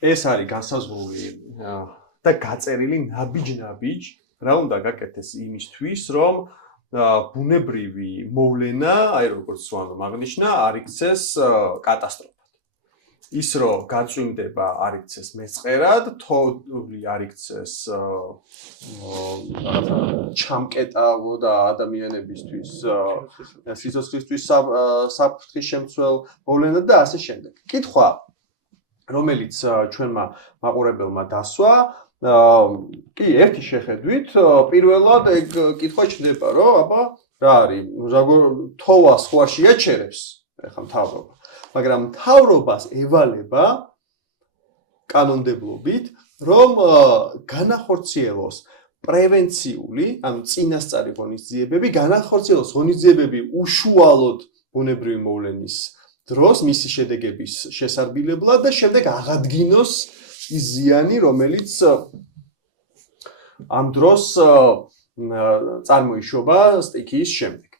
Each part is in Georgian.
ეს არის განსაზღვრული და გაწერილი ნაბიჯ-ნაბიჯ რა უნდა გაკეთდეს იმისთვის, რომ ბუნებრივი მოვლენა, აი როგორც ვამბობ, აღნიშნა არ იქცეს კატასტროფად. ის რომ გაწვიმდება არ იქცეს მეწყერად, თოვლი არ იქცეს ჩამკეტავო და ადამიანებისთვის სიცოცხლისთვის საფრთხის შემცველ მოვლენად და ასე შემდეგ. კითხვა, რომელიც ჩვენმა მაყურებელმა დასვა, კი, ერთი შეხედვით, პირველად ეგ კითხვა ჩნდება, რომ აბა რა არის, თოვა სხვაში აჩერებს, ეხლა მთავრობა. მაგრამ მთავრობას ევალება კანონმდებლობით, რომ განახორციელოს პრევენციული, ანუ წინასწარი ღონისძიებები, განახორციელოს ღონისძიებები უშუალოდ ბუნებრივი მოვლენის დროს, მისი შედეგების შესარბილებლად და შემდეგ აღადგინოს ის ზიანი, რომელიც ამ დროს წარმოიშობა სტიქიის შემდეგ.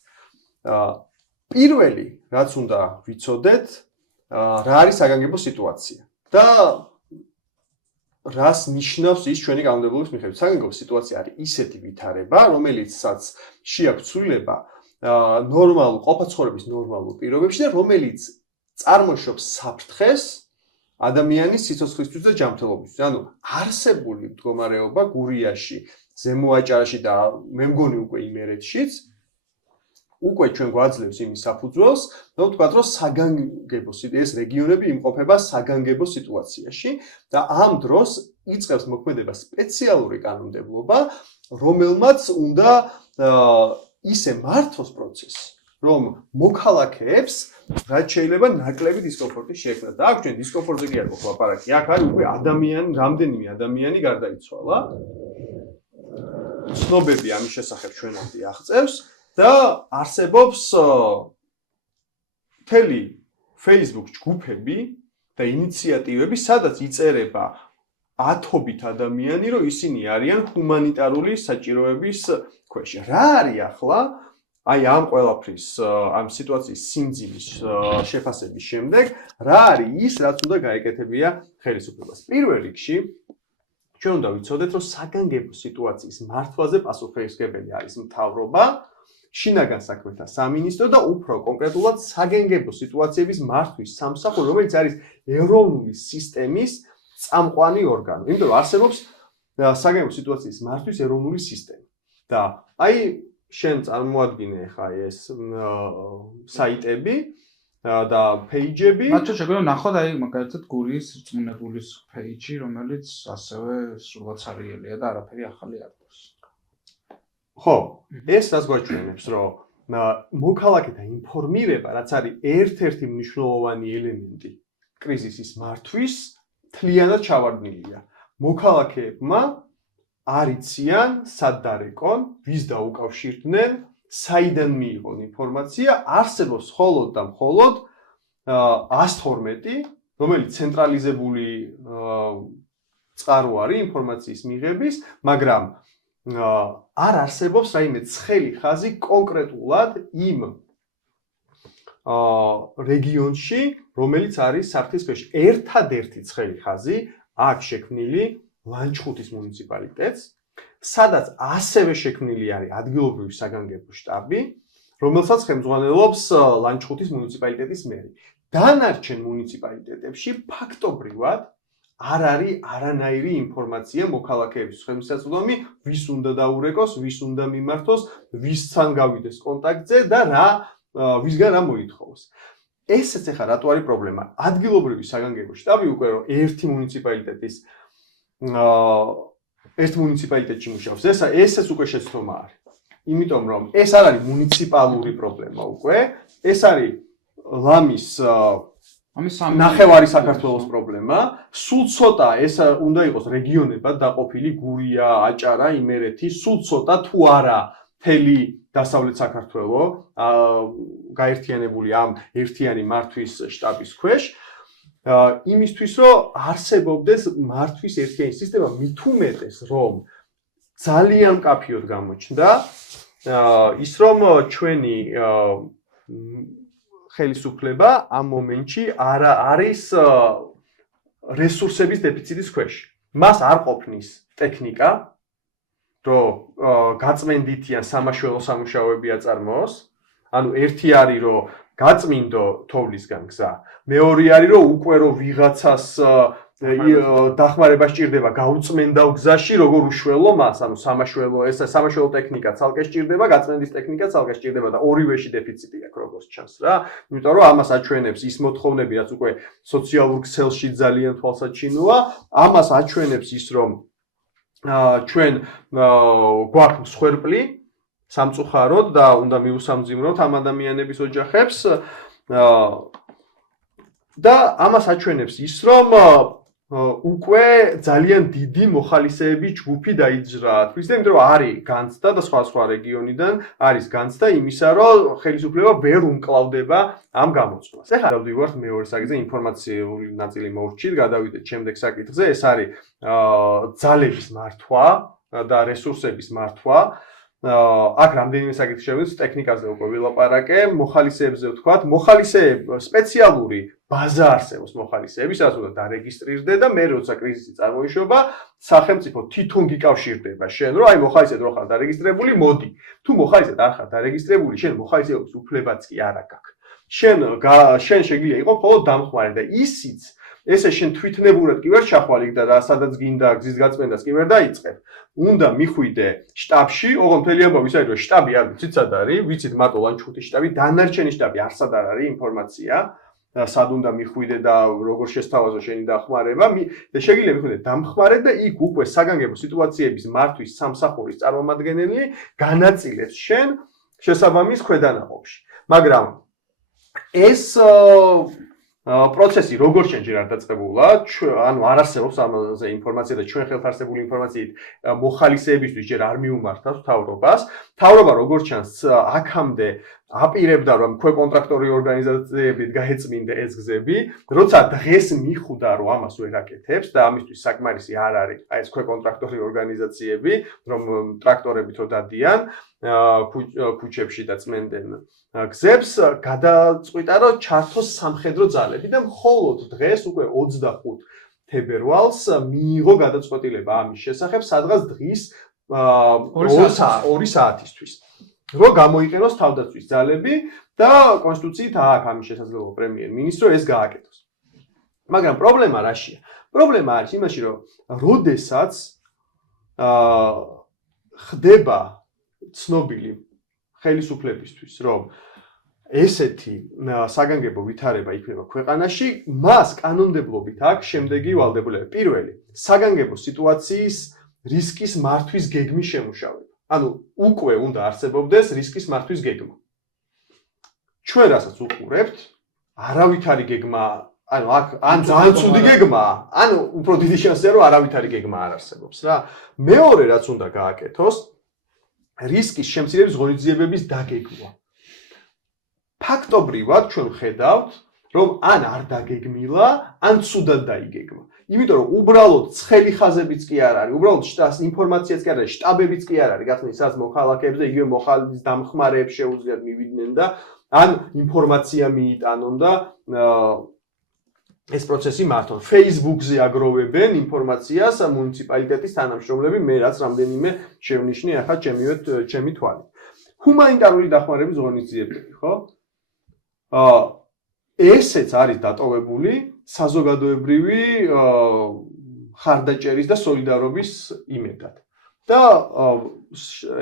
პირველი, რაც უნდა ვიცოდეთ, რა არის საგანგებო სიტუაცია და რას ნიშნავს ის ჩვენი კანონმდებლობის მიხედვით. საგანგებო სიტუაცია არის ისეთი ვითარება, რომელიცაც შეაქვს ცვლილება ნორმალურ ყოფა-ცხოვრების ნორმალურ პირობებში და რომელიც წარმოშობს საფრთხეს ადამიანის სიცოცხლისთვის და ჯანმრთელობისთვის. ანუ არსებული მდგომარეობა გურიაში, ზემო აჭარაში და მე მგონი უკვე იმერეთშიც უკვე ჩვენ გვაძლევს იმის საფუძველს, რომ ვთქვათ, რომ საგანგებო ეს რეგიონები იმყოფება საგანგებო სიტუაციაში და ამ დროს იწყებს მოქმედება სპეციალური კანონმდებლობა, რომელმაც უნდა ისე მართოს პროცესი, რომ მოქალაქეებს რაც შეიძლება ნაკლები დისკომფორტი შეექმნათ. და აქ ჩვენ დისკომფორტზე კი არ გვაქვს ლაპარაკი, აქ არის უკვე რამდენიმე ადამიანი გარდაიცვალა. ცნობები ამის შესახებ ჩვენამდე აღწევს და არსებობს მთელი Facebook ჯგუფები და ინიციატივები, სადაც იწერება ათობით ადამიანი, რომ ისინი არიან ჰუმანიტარული საჭიროების ქვეშ. რა არის ახლა? აი ამ ყველაფრის, ამ სიტუაციის სიმძიმის შეფასების შემდეგ, რა არის ის, რაც უნდა გაეკეთებია ხელისუფლებას. პირველ რიგში, ჩვენ უნდა ვიცოდეთ, რომ საგანგებო სიტუაციის მართვაზე პასუხისმგებელი არის მთავრობა, შინაგან საქმეთა სამინისტრო და უფრო კონკრეტულად საგანგებო სიტუაციების მართვის სამსახური, რომელიც არის ეროვნული სისტემის წამყვანი ორგანო. იმიტომ რომ არსებობს საგანგებო სიტუაციის მართვის ეროვნული სისტემა. და აი შენ წარმოადგინე ხა ეს საიტები და პეიჯები. მართლა შეგვიძლია ნახოთ აი მაგალითად გურიის რწმუნებულის პეიჯი, რომელიც ასევე სრულად სარიელია და არაფერი ახალი არ აქვს. ხო, ეს რაც გვაჩვენებს, რომ მოქალაქეთა ინფორმირება, რაც არის ერთ-ერთი მნიშვნელოვანი ელემენტი კრიზისის მართვის, მთლიანად ჩავარდნილია. მოქალაქეებმა არ იციან, სად დარეკონ, ვის დაუკავშირდნენ, საიდან მიიღონ ინფორმაცია, არსებობს მხოლოდ და მხოლოდ 112, რომელიც ცენტრალიზებული წყარო არის ინფორმაციის მიღების, მაგრამ არ არსებობს რაიმე ცხელი ხაზი კონკრეტულად იმ რეგიონში, რომელიც არის საფრთხის ქვეშ. ერთადერთი ცხელი ხაზი აქვს შექმნილი ლანჩხუთის მუნიციპალიტეტს, სადაც ასევე შექმნილი არის ადგილობრივი საგანგებო შტაბი, რომელსაც ხელმძღვანელობს ლანჩხუთის მუნიციპალიტეტის მერი. დანარჩენ მუნიციპალიტეტებში ფაქტობრივად არ არის არანაირი ინფორმაცია მოქალაქეების ხელმისაწვდომი, ვის უნდა დაურეკოს, ვის უნდა მიმართოს, ვისთან გავიდეს კონტაქტზე და ვისგან რა მოითხოვოს. ესეც ახლა რატო არის პრობლემა? ადგილობრივი საგანგებო შტაბი უკვე რომ ერთ მუნიციპალიტეტში მუშაობს, ესეც უკვე შეცდომა არის. იმიტომ რომ ეს არ არის მუნიციპალური პრობლემა უკვე, ეს არის ლამის ნახევარი საქართველოს პრობლემა. სულ ცოტა ეს უნდა იყოს რეგიონებად დაყოფილი, გურია, აჭარა, იმერეთი, სულ ცოტა თუ არა მთელი დასავლეთ საქართველო გაერთიანებული ამ ერთიანი მართვის შტაბის ქვეშ. იმისთვის რომ არსებობდეს მართვის ერთიანი სისტემა, მით უმეტეს რომ ძალიან მკაფიოდ გამოჩნდა ის რომ ჩვენი ხელისუფლება ამ მომენტში არ არის რესურსების დეფიციტის ქვეშ. მას არ ყოფნის ტექნიკა, რომ გაწმენდითიან სამაშველო სამუშაოები აწარმოოს. ანუ ერთი არის რომ გაწმინდო თოვლისგან გზა. მეორე არის რომ უკვე რომ ვიღაცას დახმარება სჭირდება გაუწმენდავ გზაში, როგორ უშველო მას, ანუ სამაშველო ტექნიკა ცალკე სჭირდება, გაწმენდის ტექნიკა ცალკე სჭირდება და ორივეში დეფიციტი აქვს როგორც ჩანს რა. იმიტომ რომ ამას აჩვენებს ის მოთხოვნები, რაც უკვე სოციალურ ქსელში ძალიან თვალსაჩინოა, ამას აჩვენებს ის რომ ჩვენ გვაქვს მსხვერპლი სამწუხაროდ და უნდა მიუსამძიმროთ ამ ადამიანების ოჯახებს და ამას აჩვენებს ის რომ უკვე ძალიან დიდი მოხალისეების ჯგუფი დაიძრა. თვითონ იმიტომ რომ არის განცდა და სხვა რეგიონიდან არის განცდა იმისა რომ ხელისუფლება ვერ უმკლავდება ამ გამოწვევას. ეხლა დავდივართ მეორე საკითხზე, ინფორმაციული ნაწილი მოვრჩით, გადავიდეთ შემდეგ საკითხზე, ეს არის ძალების მართვა და რესურსების მართვა. აქ რამდენიმე საკითხი შევიდეთ, ტექნიკაზე უკვე ვილაპარაკე, მოხალისეებზე ვთქვათ, სპეციალური ბაზა არსებობს მოხალისეების, რაც უნდა დარეგისტრირდე და მე როცა კრიზისი წარმოიშობა, სახელმწიფო თვითონ გიკავშირდება შენ, რომ აი მოხალისედ რო ხარ დარეგისტრებული, მოდი. თუ მოხალისედ არ ხარ დარეგისტრებული, შენ მოხალისეობის უფლებაც კი არ აქვს. შენ შეგიძლია იყო მხოლოდ დამხმარე და ისიც ესე შენ თვითნებურად კი ვერ ჩახვალ და სადაც გინდა გზის გაწმენდას კი ვერ დაიწყებ. უნდა მიხვიდე შტაბში, ოღონდ მთელი ამბავი ის არის რომ შტაბი არ ვიცით სად არის, ვიცით მარტო ლანჩხუთის შტაბი, დანარჩენი შტაბი არსად არ არის ინფორმაცია, სად უნდა მიხვიდე და როგორ შესთავაზო შენი დახმარება და შეგიძლია მიხვიდე დამხმარე და იქ უკვე საგანგებო სიტუაციების მართვის სამსახურის წარმომადგენელი განაწილებს შენ შესაბამის ქვედანაყოფში. მაგრამ ეს პროცესი როგორ შენჯერ არ დაწყებულა, ანუ არ არსებობს ამაზე ინფორმაცია და ჩვენ ხელთ არსებული ინფორმაციით მოხალისეებისთვის ჯერ არ მიუმართავს მთავრობას. მთავრობა როგორც ჩანს აქამდე აპირებდა რომ ქვეკონტრაქტორი ორგანიზაციებით გაეწმინდა ეს გზები, როცა დღეს მიხვდა რომ ამას ვერ აკეთებს და ამისთვის საკმარისი არ არის აი ეს ქვეკონტრაქტორი ორგანიზაციები, რომ ტრაქტორებით რო დადიან ქუჩებში და წმენდნენ გზებს, გადაწყვიტა რომ ჩართოს სამხედრო ძალები და მხოლოდ დღეს უკვე 25 თებერვალს მიიღო გადაწყვეტილება ამის შესახებ, სადღაც დღის 2 საათისთვის. რომ გამოიყენოს თავდაცვის ძალები და კონსტიტუციით აქვს ამის შესაძლებლობა პრემიერ-მინისტრს ეს გააკეთოს. მაგრამ პრობლემა რაშია? პრობლემა არის იმაში, რომ როდესაც ხდება ცნობილი ხელისუფლებისთვის, რომ ესეთი საგანგებო ვითარება იქნება ქვეყანაში, მას კანონმდებლობით აქვს შემდეგი ვალდებულება. პირველი, საგანგებო სიტუაციის რისკის მართვის გეგმის შემუშავება. ანუ უკვე უნდა არსებობდეს რისკის მართვის გეგმა. ჩვენ რასაც უყურებთ, არავითარი გეგმა, ანუ აქ ან ძალიან ცუდი გეგმაა, ან უფრო დიდი შანსია რომ არავითარი გეგმა არ არსებობს რა. მეორე რაც უნდა გააკეთოს, რისკის შემცირების ღონისძიებების დაგეგმვა. ფაქტობრივად ჩვენ ხედავთ, რომ ან არ დაგეგმილა, ან ცუდად დაიგეგმა. იმიტომ რომ უბრალოდ ცხელი ხაზებიც კი არ არის, უბრალოდ ინფორმაციაც კი არ არის, შტაბებიც კი არ არის, გახსნით სადაც მოქალაქეებზე იგივე მოხალისის დამხმარეებს შეუძლიათ მივიდნენ და ან ინფორმაცია მიიტანონ და ეს პროცესი მართონ. Facebook-ზე აგროვებენ ინფორმაციას მუნიციპალიტეტის თანამშრომლები, მე რაც რამდენიმე შევნიშნე ახლა ჩემი თვალით. ჰუმანიტარული დახმარების ღონისძიებები, ხო? ესეც არის დატოვებული საზოგადოებრივი ხარდაჭერის და სოლიდარობის იმედად. და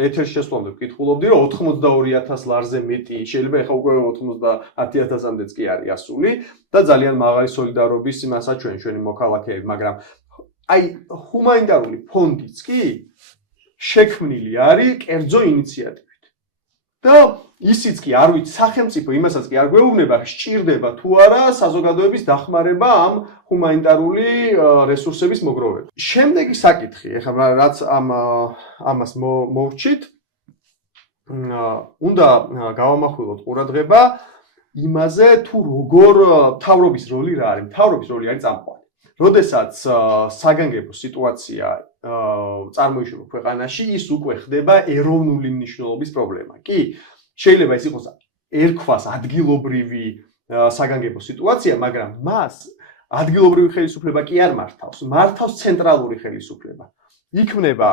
ეთერში შესვლამდე ვკითხულობდი, რომ 82,000 ლარზე მეტი, შეიძლება ეხლა უკვე 90,000-მდეც კი არის ასული და ძალიან მაღალი სოლიდარობის იმას აჩვენებს ჩვენი მოქალაქეები, მაგრამ აი ჰუმანიტარული ფონდიც კი შექმნილი არის კერძო ინიციატივით. და ისიც კი არ ვიცი, სახელმწიფო იმასაც კი არ გვეუბნება, სჭირდება თუ არა საზოგადოების დახმარება ამ ჰუმანიტარული რესურსების მოგროვებით. შემდეგი საკითხი, ეხლა რაც ამას მოვრჩით, უნდა გავამახვილოთ ყურადღება იმაზე, თუ როგორ მთავრობის როლი რა არის. მთავრობის როლი არის წამყვანი. როდესაც საგანგებო სიტუაცია წარმოიშობა ქვეყანაში, ის უკვე ხდება ეროვნული მნიშვნელობის პრობლემა. კი, შეიძლება ის იყოს ერქვას ადგილობრივი საგანგებო სიტუაცია, მაგრამ მას ადგილობრივი ხელისუფლება კი არ მართავს ცენტრალური ხელისუფლება. იქმნება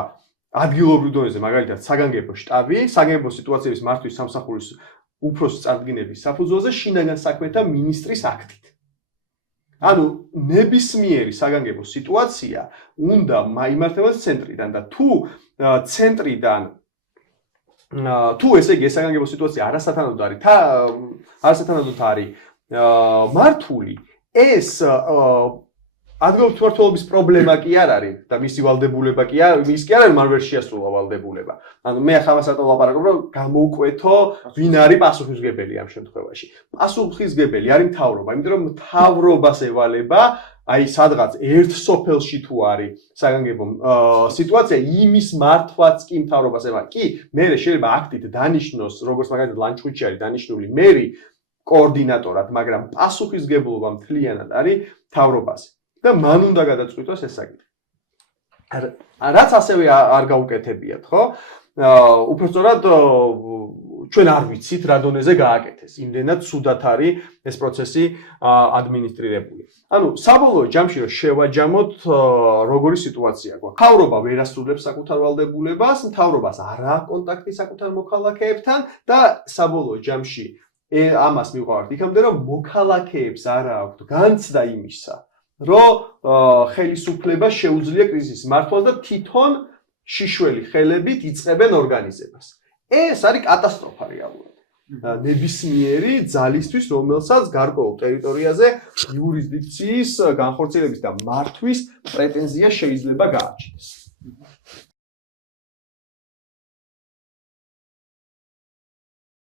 ადგილობრივ დონეზე მაგალითად საგანგებო შტაბი, საგანგებო სიტუაციების მართვის სამსახურის უფროსის წარდგინების საფუძველზე შინაგან საქმეთა მინისტრის აქტით. ანუ ნებისმიერი საგანგებო სიტუაცია უნდა იმართებოდეს ცენტრიდან და თუ ცენტრიდან თუ ესე იგი საგანგებო სიტუაცია არასათანადოდ არის მართული, ეს ადგილობრივი მმართველობის პრობლემა კი არ არის და მისი ვალდებულება კი არის მან ვერ შეასრულა ვალდებულება. ანუ მე ახლა ამას რატომ ლაპარაკობ, რომ გამოუკვეთო ვინ არის პასუხისმგებელი ამ შემთხვევაში. პასუხისმგებელი არის მთავრობა, იმიტომ რომ მთავრობას ევალება აი სადღაც ერთ სოფელში თუ არის საგანგებო სიტუაცია, იმის მართვაც კი მთავრობას ევალება. კი, მე შეიძლება აქტით დანიშნოს, როგორც მაგალითად ლანჩხუთში არის დანიშნული მერი კოორდინატორად, მაგრამ პასუხისმგებლობა მთლიანად არის მთავრობაზე. და მან უნდა გადაწყვიტოს ეს საკითხი. რაც ასევე არ გაუკეთებიათ, ხო? უпростоრად ჩვენ არ ვიცით რა დონეზე გააკეთეს. იმდენად სუდად არის ეს პროცესი ადმინისტრირებული. ანუ საბოლოო ჯამში რომ შევაჯამოთ როგორი სიტუაცია გვაქვს. მთავრობა ვერ ასრულებს საკუთარ ვალდებულებას, მთავრობას არ აქვს კონტაქტი საკუთარ მოქალაქეებთან და საბოლოო ჯამში ამას მივყავართ იქამდე რომ მოქალაქეებს არ აქვთ განცდა იმისა რომ ხელისუფლება შეუძლია კრიზისის მართვას და თვითონ შიშველი ხელებით იწყებენ ორგანიზებას. ეს არის კატასტროფა რეალურად. ნებისმიერი ძალისთვის, რომელსაც გარკვეულ ტერიტორიაზე იურისდიქციის განხორციელების და მართვის პრეტენზია შეიძლება გააჩნდეს.